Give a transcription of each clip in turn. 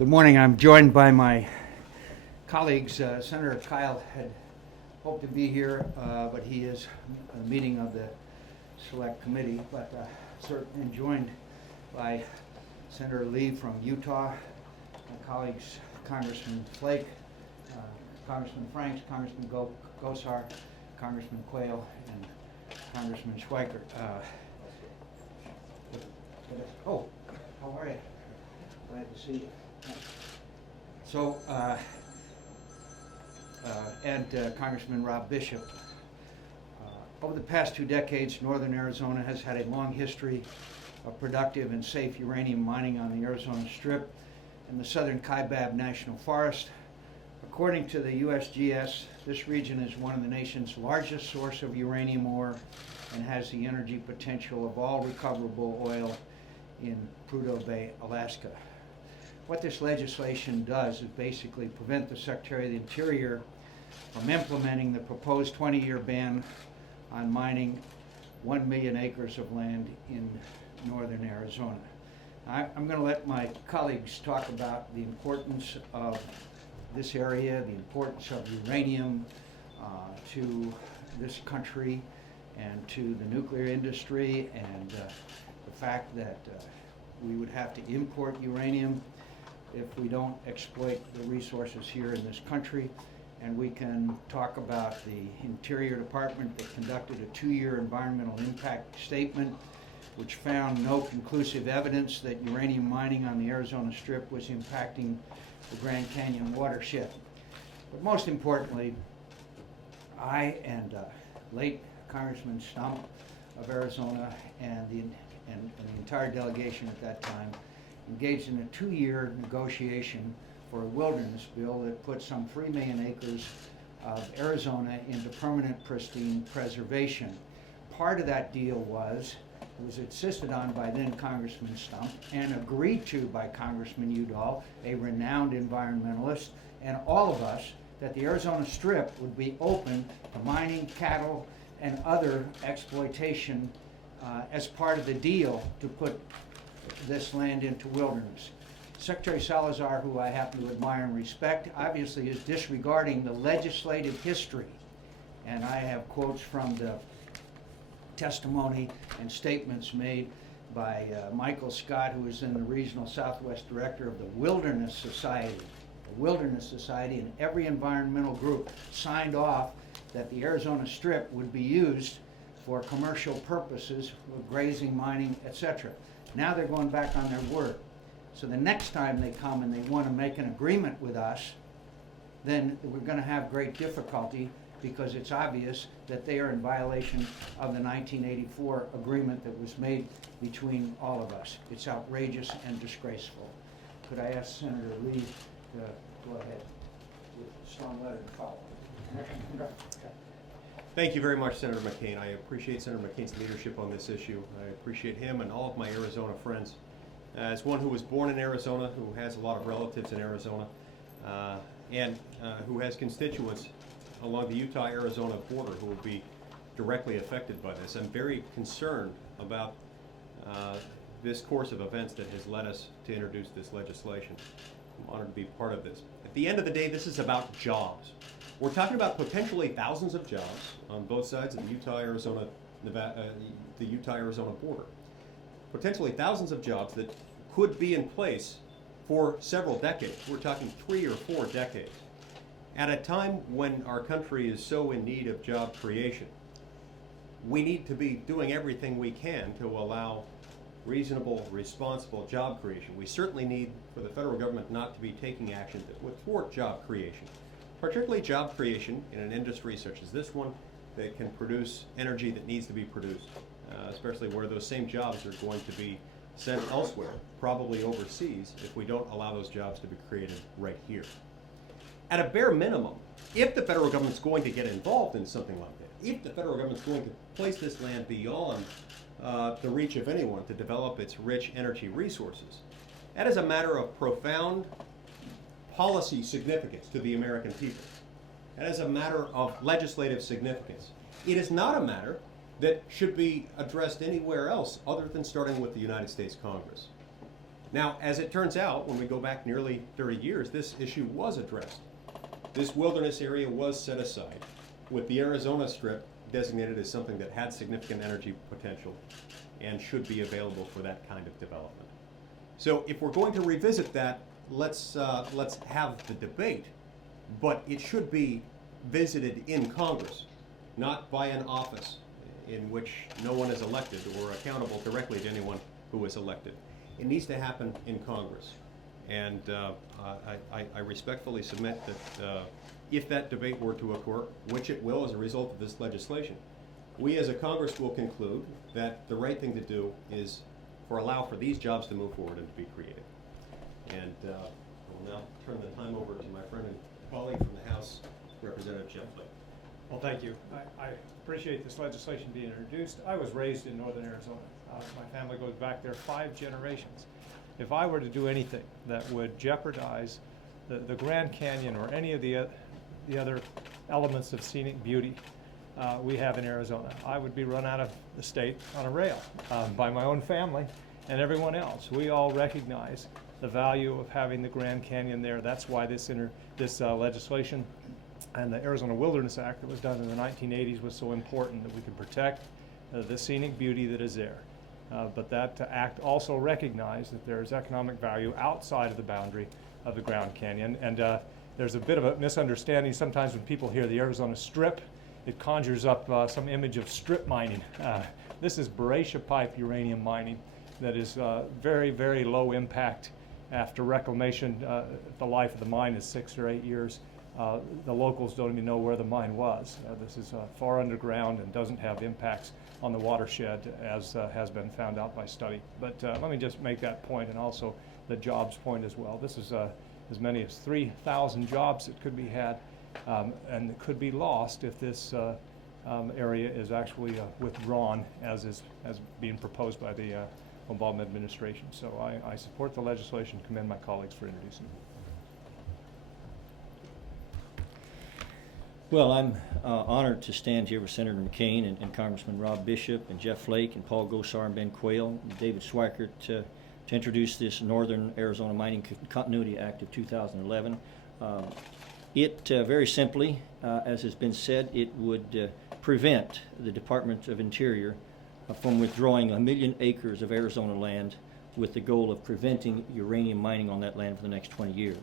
Good morning. I'm joined by my colleagues. Senator Kyle had hoped to be here, but he is a meeting of the Select Committee. But certainly joined by Senator Lee from Utah, my colleagues Congressman Flake, Congressman Franks, Congressman Gosar, Congressman Quayle, and Congressman Schweikert. Oh, how are you? Glad to see you. So, Congressman Rob Bishop. Over the past 2 decades, northern Arizona has had a long history of productive and safe uranium mining on the Arizona Strip and the southern Kaibab National Forest. According to the USGS, this region is one of the nation's largest source of uranium ore and has the energy potential of all recoverable oil in Prudhoe Bay, Alaska. What this legislation does is basically prevent the Secretary of the Interior from implementing the proposed 20-year ban on mining 1 million acres of land in northern Arizona. I'm going to let my colleagues talk about the importance of this area, the importance of uranium to this country and to the nuclear industry, and the fact that we would have to import uranium if we don't exploit the resources here in this country. And we can talk about the Interior Department that conducted a 2-year environmental impact statement which found no conclusive evidence that uranium mining on the Arizona Strip was impacting the Grand Canyon watershed. But most importantly, I and late Congressman Stump of Arizona and the entire delegation at that time engaged in a 2-year negotiation for a wilderness bill that put some 3 million acres of Arizona into permanent pristine preservation. Part of that deal was insisted on by then Congressman Stump and agreed to by Congressman Udall, a renowned environmentalist, and all of us, that the Arizona Strip would be open to mining, cattle, and other exploitation as part of the deal to put this land into wilderness. Secretary Salazar, who I happen to admire and respect, obviously is disregarding the legislative history. And I have quotes from the testimony and statements made by Michael Scott, who is in the Regional Southwest Director of the Wilderness Society. The Wilderness Society and every environmental group signed off that the Arizona Strip would be used for commercial purposes, with grazing, mining, etc. Now they're going back on their word. So the next time they come and they want to make an agreement with us, then we're going to have great difficulty, because it's obvious that they are in violation of the 1984 agreement that was made between all of us. It's outrageous and disgraceful. Could I ask Senator Lee to go ahead with a strong letter to follow? Thank you very much, Senator McCain. I appreciate Senator McCain's leadership on this issue. I appreciate him and all of my Arizona friends. As one who was born in Arizona, who has a lot of relatives in Arizona, and who has constituents along the Utah-Arizona border who will be directly affected by this, I'm very concerned about this course of events that has led us to introduce this legislation. I'm honored to be part of this. At the end of the day, this is about jobs. We're talking about potentially thousands of jobs on both sides of the Utah-Arizona border. Potentially thousands of jobs that could be in place for several decades. We're talking 3 or 4 decades. At a time when our country is so in need of job creation, we need to be doing everything we can to allow reasonable, responsible job creation. We certainly need for the federal government not to be taking action that would thwart job creation, particularly job creation in an industry such as this one that can produce energy that needs to be produced, especially where those same jobs are going to be sent elsewhere, probably overseas, if we don't allow those jobs to be created right here. At a bare minimum, if the federal government's going to get involved in something like that, if the federal government's going to place this land beyond the reach of anyone to develop its rich energy resources, that is a matter of profound policy significance to the American people. That is a matter of legislative significance. It is not a matter that should be addressed anywhere else other than starting with the United States Congress. Now, as it turns out, when we go back nearly 30 years, this issue was addressed. This wilderness area was set aside, with the Arizona Strip designated as something that had significant energy potential and should be available for that kind of development. So if we're going to revisit that, let's have the debate, but it should be visited in Congress, not by an office in which no one is elected or accountable directly to anyone who is elected. It needs to happen in Congress. And I respectfully submit that if that debate were to occur, which it will as a result of this legislation, we as a Congress will conclude that the right thing to do is allow for these jobs to move forward and to be created. And I will now turn the time over to my friend and colleague from the House, Representative Jeff Flake. Well, thank you. I appreciate this legislation being introduced. I was raised in northern Arizona. My family goes back there 5 generations. If I were to do anything that would jeopardize the Grand Canyon or any of the other elements of scenic beauty we have in Arizona, I would be run out of the state on a rail by my own family and everyone else. We all recognize the value of having the Grand Canyon there. That's why this legislation and the Arizona Wilderness Act that was done in the 1980s was so important, that we could protect the scenic beauty that is there. But that act also recognized that there is economic value outside of the boundary of the Grand Canyon. And there's a bit of a misunderstanding sometimes when people hear the Arizona Strip. It conjures up some image of strip mining. This is Boracia pipe uranium mining that is very, very low impact. After reclamation, the life of the mine is 6 or 8 years. The locals don't even know where the mine was. This is far underground and doesn't have impacts on the watershed as has been found out by study. But let me just make that point, and also the jobs point as well. This is as many as 3,000 jobs that could be had and that could be lost if this area is actually withdrawn as being proposed by the Obama administration. So I support the legislation, commend my colleagues for introducing it. Well, I'm honored to stand here with Senator McCain and Congressman Rob Bishop and Jeff Flake and Paul Gosar and Ben Quayle and David Schweikert to introduce this Northern Arizona Mining Continuity Act of 2011. It very simply, as has been said, it would prevent the Department of Interior from withdrawing 1 million acres of Arizona land with the goal of preventing uranium mining on that land for the next 20 years.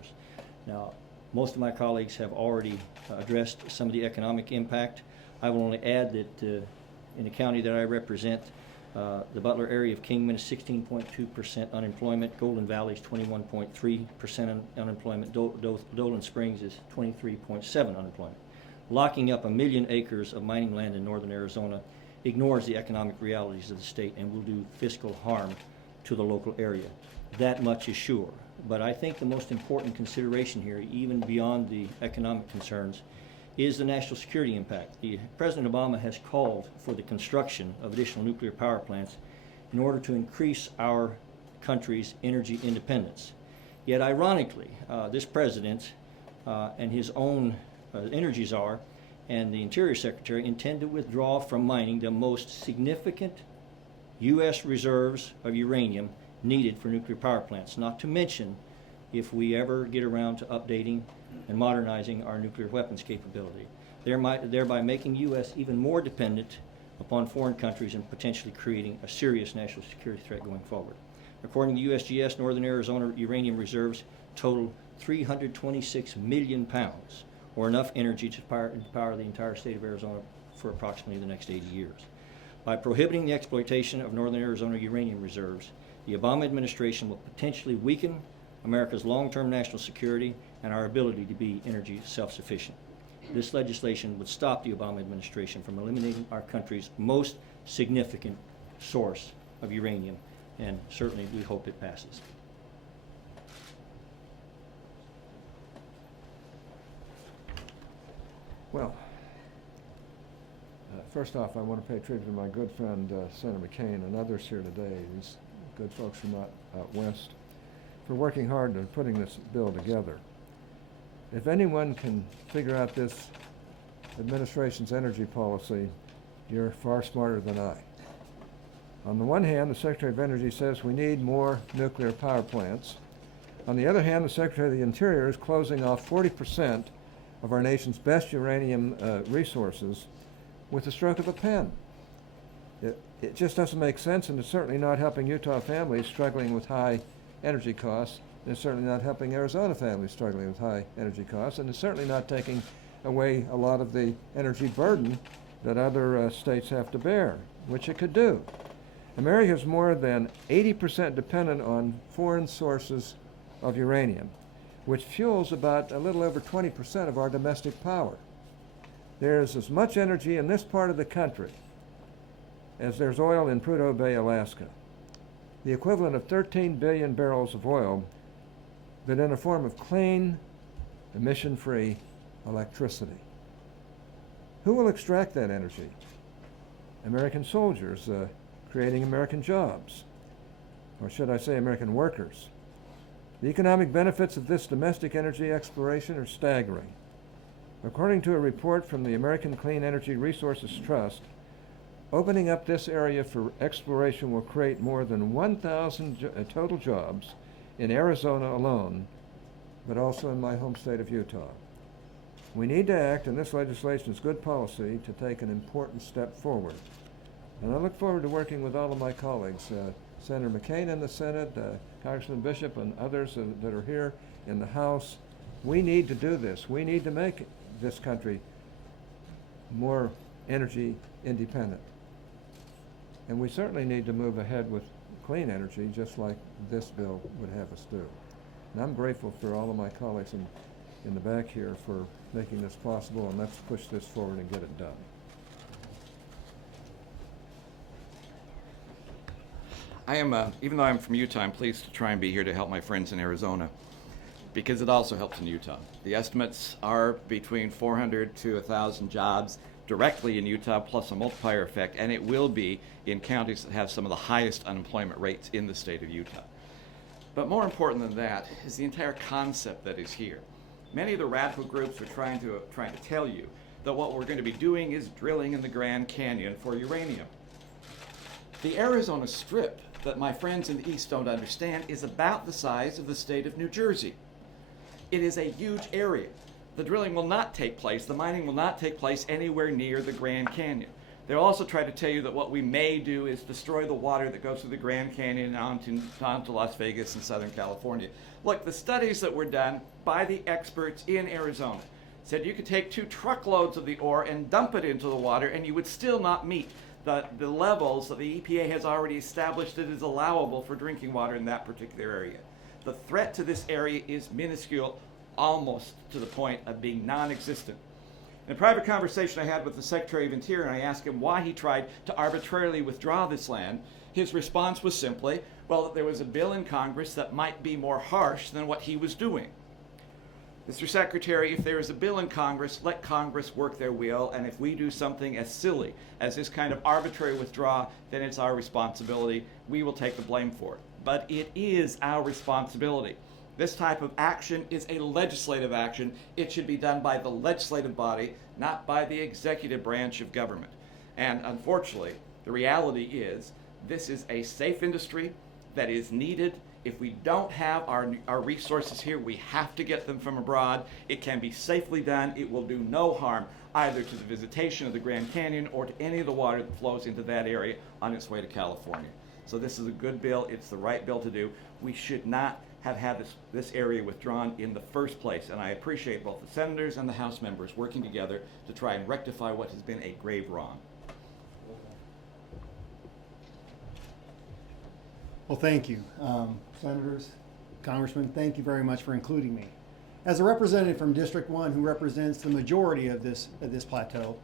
Now, most of my colleagues have already addressed some of the economic impact. I will only add that in the county that I represent, the Butler area of Kingman is 16.2% unemployment, Golden Valley is 21.3% unemployment, Dolan Springs is 23.7% unemployment. Locking up 1 million acres of mining land in northern Arizona ignores the economic realities of the state and will do fiscal harm to the local area. That much is sure. But I think the most important consideration here, even beyond the economic concerns, is the national security impact. President Obama has called for the construction of additional nuclear power plants in order to increase our country's energy independence. Yet ironically, this president and his own energy czar and the Interior Secretary intend to withdraw from mining the most significant U.S. reserves of uranium needed for nuclear power plants, not to mention if we ever get around to updating and modernizing our nuclear weapons capability, thereby making U.S. even more dependent upon foreign countries and potentially creating a serious national security threat going forward. According to USGS, Northern Arizona uranium reserves total 326 million pounds, or enough energy to power the entire state of Arizona for approximately the next 80 years. By prohibiting the exploitation of Northern Arizona uranium reserves, the Obama administration will potentially weaken America's long-term national security and our ability to be energy self-sufficient. This legislation would stop the Obama administration from eliminating our country's most significant source of uranium, and certainly we hope it passes. Well, first off, I want to pay tribute to my good friend Senator McCain and others here today, these good folks from out west, for working hard on putting this bill together. If anyone can figure out this administration's energy policy, you're far smarter than I. On the one hand, the Secretary of Energy says we need more nuclear power plants. On the other hand, the Secretary of the Interior is closing off 40% of our nation's best uranium resources with the stroke of a pen. It just doesn't make sense, and it's certainly not helping Utah families struggling with high energy costs. It's certainly not helping Arizona families struggling with high energy costs, and it's certainly not taking away a lot of the energy burden that other states have to bear, which it could do. America is more than 80% dependent on foreign sources of uranium, which fuels about a little over 20% of our domestic power. There's as much energy in this part of the country as there's oil in Prudhoe Bay, Alaska, the equivalent of 13 billion barrels of oil, but in a form of clean, emission-free electricity. Who will extract that energy? American soldiers creating American jobs, or should I say American workers. The economic benefits of this domestic energy exploration are staggering. According to a report from the American Clean Energy Resources Trust, opening up this area for exploration will create more than 1,000 total jobs in Arizona alone, but also in my home state of Utah. We need to act, and this legislation is good policy to take an important step forward. And I look forward to working with all of my colleagues, Senator McCain in the Senate, Congressman Bishop, and others that are here in the House. We need to do this. We need to make this country more energy independent. And we certainly need to move ahead with clean energy, just like this bill would have us do. And I'm grateful for all of my colleagues in the back here for making this possible, and let's push this forward and get it done. I am, even though I'm from Utah, I'm pleased to try and be here to help my friends in Arizona, because it also helps in Utah. The estimates are between 400 to 1,000 jobs directly in Utah, plus a multiplier effect, and it will be in counties that have some of the highest unemployment rates in the state of Utah. But more important than that is the entire concept that is here. Many of the radical groups are trying to tell you that what we're going to be doing is drilling in the Grand Canyon for uranium. The Arizona Strip, that my friends in the East don't understand, is about the size of the state of New Jersey. It is a huge area. The drilling will not take place, the mining will not take place anywhere near the Grand Canyon. They'll also try to tell you that what we may do is destroy the water that goes through the Grand Canyon onto Las Vegas and Southern California. Look, the studies that were done by the experts in Arizona said you could take 2 truckloads of the ore and dump it into the water and you would still not meet the levels that the EPA has already established that is allowable for drinking water in that particular area. The threat to this area is minuscule, almost to the point of being non-existent. In a private conversation I had with the Secretary of Interior, and I asked him why he tried to arbitrarily withdraw this land, his response was simply, well, that there was a bill in Congress that might be more harsh than what he was doing. Mr. Secretary, if there is a bill in Congress, let Congress work their will, and if we do something as silly as this kind of arbitrary withdrawal, then it's our responsibility. We will take the blame for it. But it is our responsibility. This type of action is a legislative action. It should be done by the legislative body, not by the executive branch of government. And unfortunately, the reality is this is a safe industry that is needed. If we don't have our resources here, we have to get them from abroad. It can be safely done. It will do no harm either to the visitation of the Grand Canyon or to any of the water that flows into that area on its way to California. So this is a good bill. It's the right bill to do. We should not have had this area withdrawn in the first place. And I appreciate both the senators and the House members working together to try and rectify what has been a grave wrong. Well, thank you. Senators, Congressmen, thank you very much for including me. As a representative from District 1 who represents the majority of this plateau,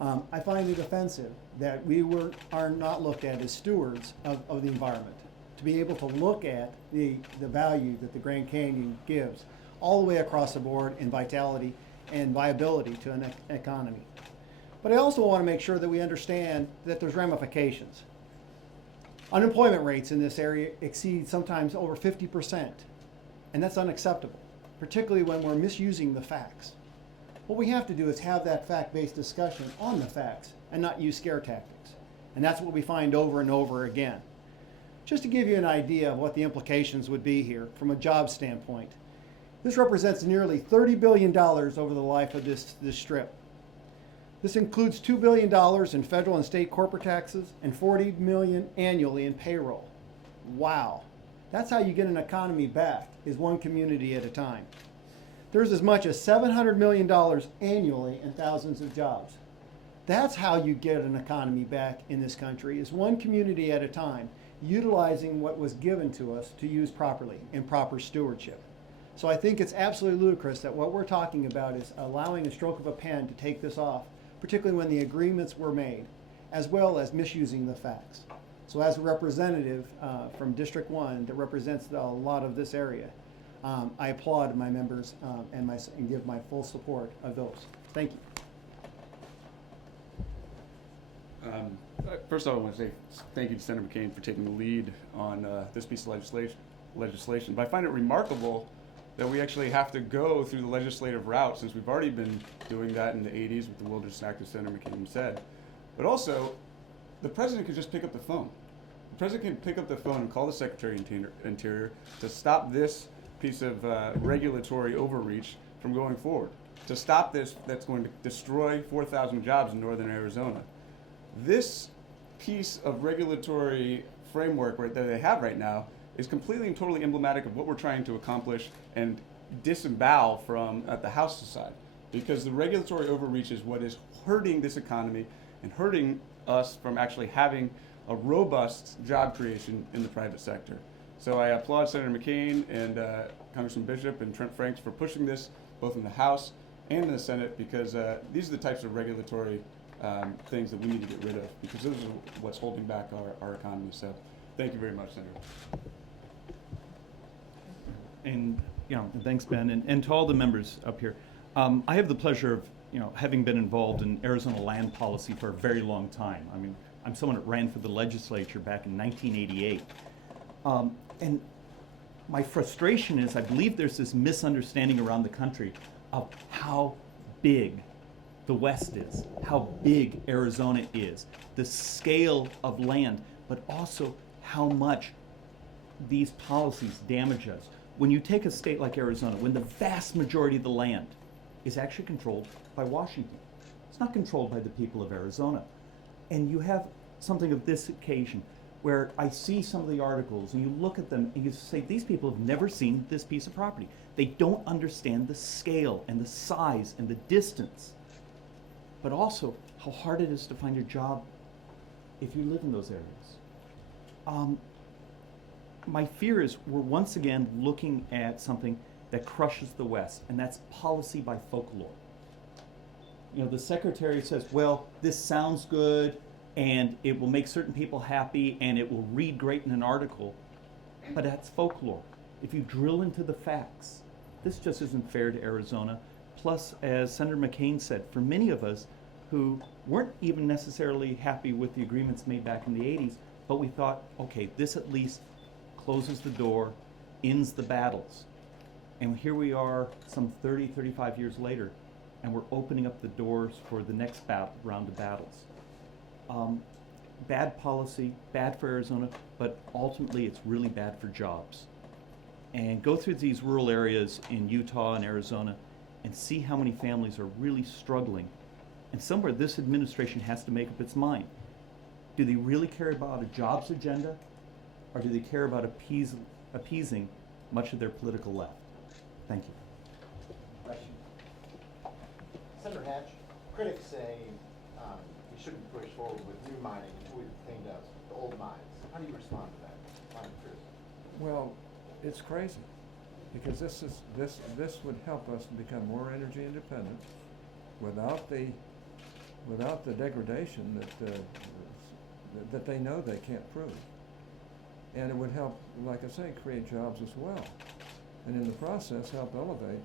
I find it offensive that we are not looked at as stewards of the environment. To be able to look at the value that the Grand Canyon gives all the way across the board in vitality and viability to an economy. But I also want to make sure that we understand that there's ramifications. Unemployment rates in this area exceed sometimes over 50%, and that's unacceptable, particularly when we're misusing the facts. What we have to do is have that fact-based discussion on the facts and not use scare tactics. And that's what we find over and over again. Just to give you an idea of what the implications would be here from a job standpoint, this represents nearly $30 billion over the life of this strip. This includes $2 billion in federal and state corporate taxes and $40 million annually in payroll. Wow. That's how you get an economy back, is one community at a time. There's as much as $700 million annually and thousands of jobs. That's how you get an economy back in this country, is one community at a time, utilizing what was given to us to use properly in proper stewardship. So I think it's absolutely ludicrous that what we're talking about is allowing a stroke of a pen to take this off, particularly when the agreements were made, as well as misusing the facts. So as a representative from District 1 that represents a lot of this area, I applaud my members and give my full support of those. Thank you. First of all, I want to say thank you to Senator McCain for taking the lead on this piece of legislation. But I find it remarkable that we actually have to go through the legislative route, since we've already been doing that in the 80s with the Wilderness Act, as Senator McCain said. But also, the president could just pick up the phone. The president can pick up the phone and call the Secretary of Interior to stop this piece of regulatory overreach from going forward, to stop this that's going to destroy 4,000 jobs in northern Arizona. This piece of regulatory framework that they have right now is completely and totally emblematic of what we're trying to accomplish and disembowel from at the House side, because the regulatory overreach is what is hurting this economy and hurting us from actually having a robust job creation in the private sector. So I applaud Senator McCain and Congressman Bishop and Trent Franks for pushing this both in the House and in the Senate, because these are the types of regulatory things that we need to get rid of, because those are what's holding back our economy. So thank you very much, Senator. And thanks, Ben, and to all the members up here. I have the pleasure of having been involved in Arizona land policy for a very long time. I mean, I'm someone that ran for the legislature back in 1988, and my frustration is I believe there's this misunderstanding around the country of how big the West is, how big Arizona is, the scale of land, but also how much these policies damage us. When you take a state like Arizona, when the vast majority of the land is actually controlled by Washington, it's not controlled by the people of Arizona. And you have something of this occasion where I see some of the articles and you look at them and you say, these people have never seen this piece of property. They don't understand the scale and the size and the distance, but also how hard it is to find a job if you live in those areas. My fear is we're once again looking at something that crushes the West, and that's policy by folklore. The Secretary says, well, this sounds good, and it will make certain people happy, and it will read great in an article, but that's folklore. If you drill into the facts, this just isn't fair to Arizona. Plus, as Senator McCain said, for many of us who weren't even necessarily happy with the agreements made back in the 80s, but we thought, okay, this at least closes the door, ends the battles. And here we are some 30, 35 years later, and we're opening up the doors for the next round of battles. Bad policy, bad for Arizona, but ultimately it's really bad for jobs. And go through these rural areas in Utah and Arizona and see how many families are really struggling. And somewhere this administration has to make up its mind. Do they really care about a jobs agenda, or do they care about appeasing much of their political left? Thank you. Question. Senator Hatch, critics say we shouldn't push forward with new mining until we've cleaned up the old mines. How do you respond to that line of criticism? Well, it's crazy, because this would help us to become more energy independent without the degradation that they know they can't prove. And it would help, like I say, create jobs as well. And in the process, help elevate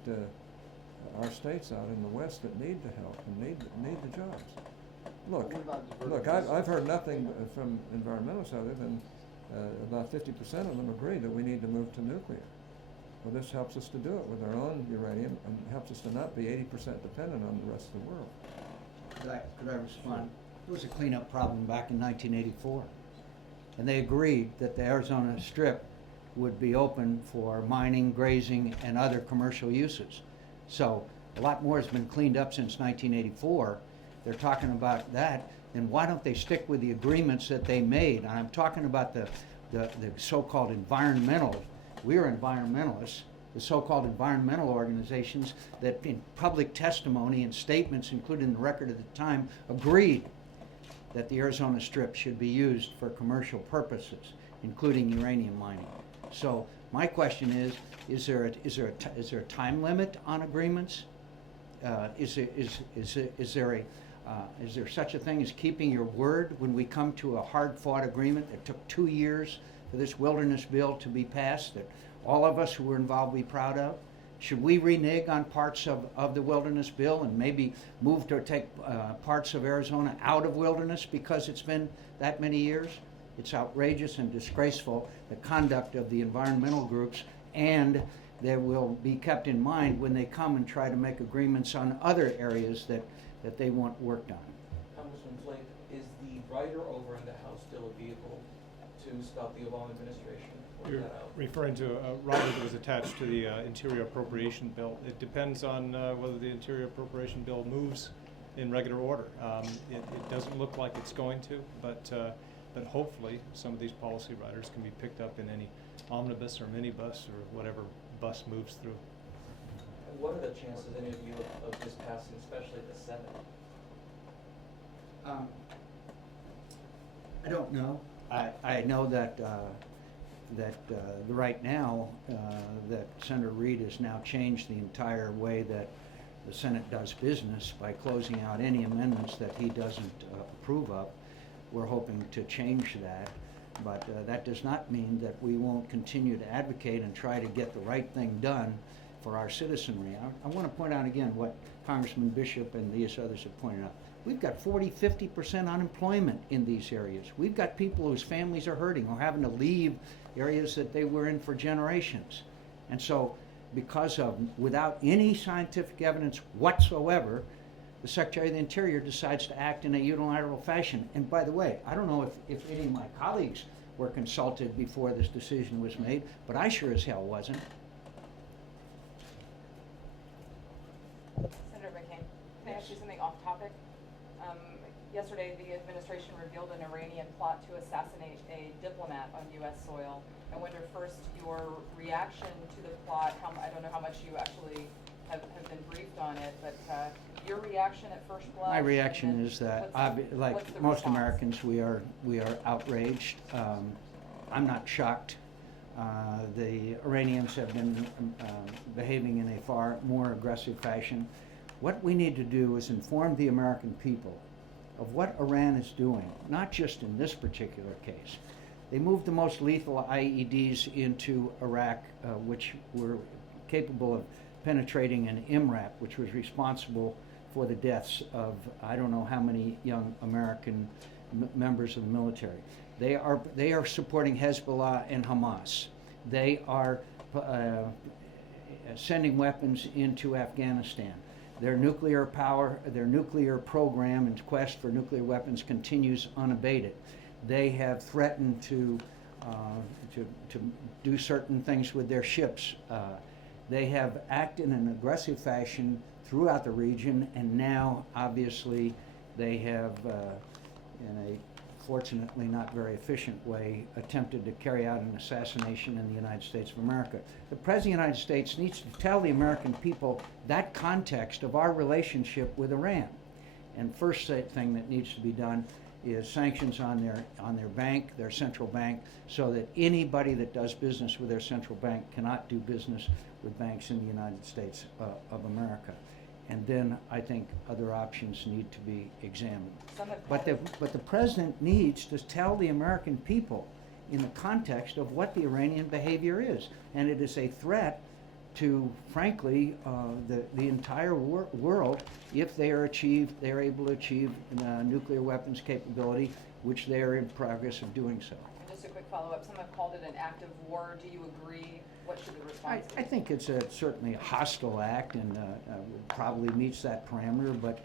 our states out in the West that need the help and need the jobs. Look, I've heard nothing from environmentalists other than about 50% of them agree that we need to move to nuclear. Well, this helps us to do it with our own uranium and helps us to not be 80% dependent on the rest of the world. Could I respond? There was a cleanup problem back in 1984. And they agreed that the Arizona Strip would be open for mining, grazing, and other commercial uses. So a lot more has been cleaned up since 1984. They're talking about that. Then why don't they stick with the agreements that they made? And I'm talking about the so-called environmental. We're environmentalists. The so-called environmental organizations that in public testimony and statements, including the record at the time, agreed that the Arizona Strip should be used for commercial purposes, including uranium mining. So my question is there a time limit on agreements? Is there such a thing as keeping your word when we come to a hard-fought agreement that took 2 years for this wilderness bill to be passed that all of us who were involved will be proud of? Should we renege on parts of the wilderness bill and maybe move to take parts of Arizona out of wilderness because it's been that many years? It's outrageous and disgraceful, the conduct of the environmental groups, and they will be kept in mind when they come and try to make agreements on other areas that they want worked on. Congressman Flake, is the rider over in the House still a vehicle to stop the Obama administration? Or is You're that out? referring to a rider that was attached to the Interior Appropriation Bill. It depends on whether the Interior Appropriation Bill moves in regular order. It doesn't look like it's going to, but hopefully some of these policy riders can be picked up in any omnibus or minibus or whatever bus moves through. And what are the chances, any of you, of this passing, especially the Senate? I don't know. I know that right now that Senator Reid has now changed the entire way that the Senate does business by closing out any amendments that he doesn't approve of. We're hoping to change that, but that does not mean that we won't continue to advocate and try to get the right thing done for our citizenry. I want to point out again what Congressman Bishop and these others have pointed out. We've got 40–50% unemployment in these areas. We've got people whose families are hurting or having to leave areas that they were in for generations. And so, without any scientific evidence whatsoever, the Secretary of the Interior decides to act in a unilateral fashion. And by the way, I don't know if any of my colleagues were consulted before this decision was made, but I sure as hell wasn't. Senator McCain, can I ask you something off topic? Yesterday, the administration revealed an Iranian plot to assassinate a diplomat on U.S. soil. I wonder first your reaction to the plot. I don't know how much you actually have been briefed on it, but your reaction at first blush. My reaction is that, like most Americans, we are outraged. I'm not shocked. The Iranians have been behaving in a far more aggressive fashion. What we need to do is inform the American people of what Iran is doing, not just in this particular case. They moved the most lethal IEDs into Iraq, which were capable of penetrating an MRAP, which was responsible for the deaths of I don't know how many young American members of the military. They are supporting Hezbollah and Hamas. They are sending weapons into Afghanistan. Their nuclear program and quest for nuclear weapons continues unabated. They have threatened to do certain things with their ships. They have acted in an aggressive fashion throughout the region, and now, obviously, they have, in a fortunately not very efficient way, attempted to carry out an assassination in the United States of America. The President of the United States needs to tell the American people that context of our relationship with Iran. And first thing that needs to be done is sanctions on their bank, their central bank, so that anybody that does business with their central bank cannot do business with banks in the United States of America. And then I think other options need to be examined. But the President needs to tell the American people in the context of what the Iranian behavior is. And it is a threat to, frankly, the entire world if they are able to achieve nuclear weapons capability, which they are in progress of doing so. And just a quick follow-up. Some have called it an act of war. Do you agree? What should the response be? I think it's certainly a hostile act and probably meets that parameter, but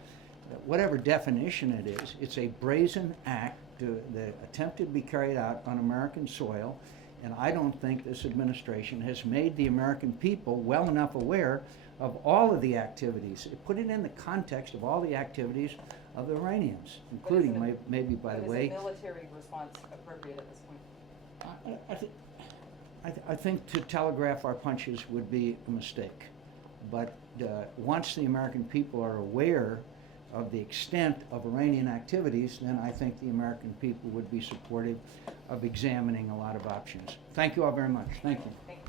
whatever definition it is, it's a brazen act that attempted to be carried out on American soil, and I don't think this administration has made the American people well enough aware of all of the activities. Put it in the context of all the activities of the Iranians, including maybe, by the way. Is a military response appropriate at this point? I think to telegraph our punches would be a mistake. But once the American people are aware of the extent of Iranian activities, then I think the American people would be supportive of examining a lot of options. Thank you all very much. Thank you. Thank you.